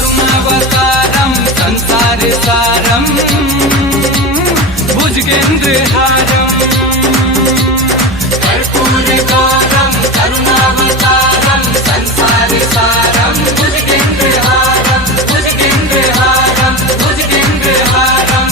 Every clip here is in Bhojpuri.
करुणावतारम संसार सारम भुजगेन्द्रहारम कर्पूरकारं करुणावतारं संसार सारम भुजगेन्द्रहारम भुजगेन्द्रहारम भुजगेन्द्रहारम।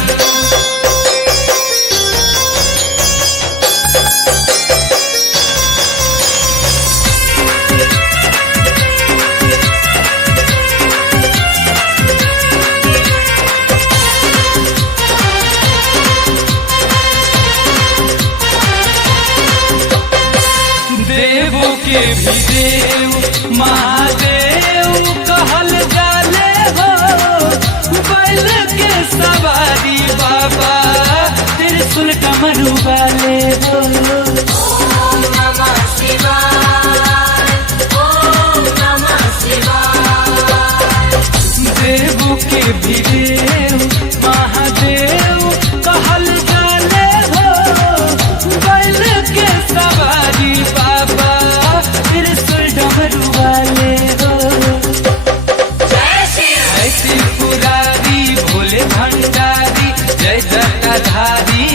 देवों के भी देव महादेव कहल जाले हो, बैल के सवारी बाबा त्रिशूल कमरू वाले हो। ओम नमः शिवाय, ओम नमः शिवाय। देवों के भी देव महादेव कहल जाले हो, बैल के सवारी बाबा त्रिशूल डमरू वाले हो। ऐसी पुरारी भोले भंडारी जय जटाधारी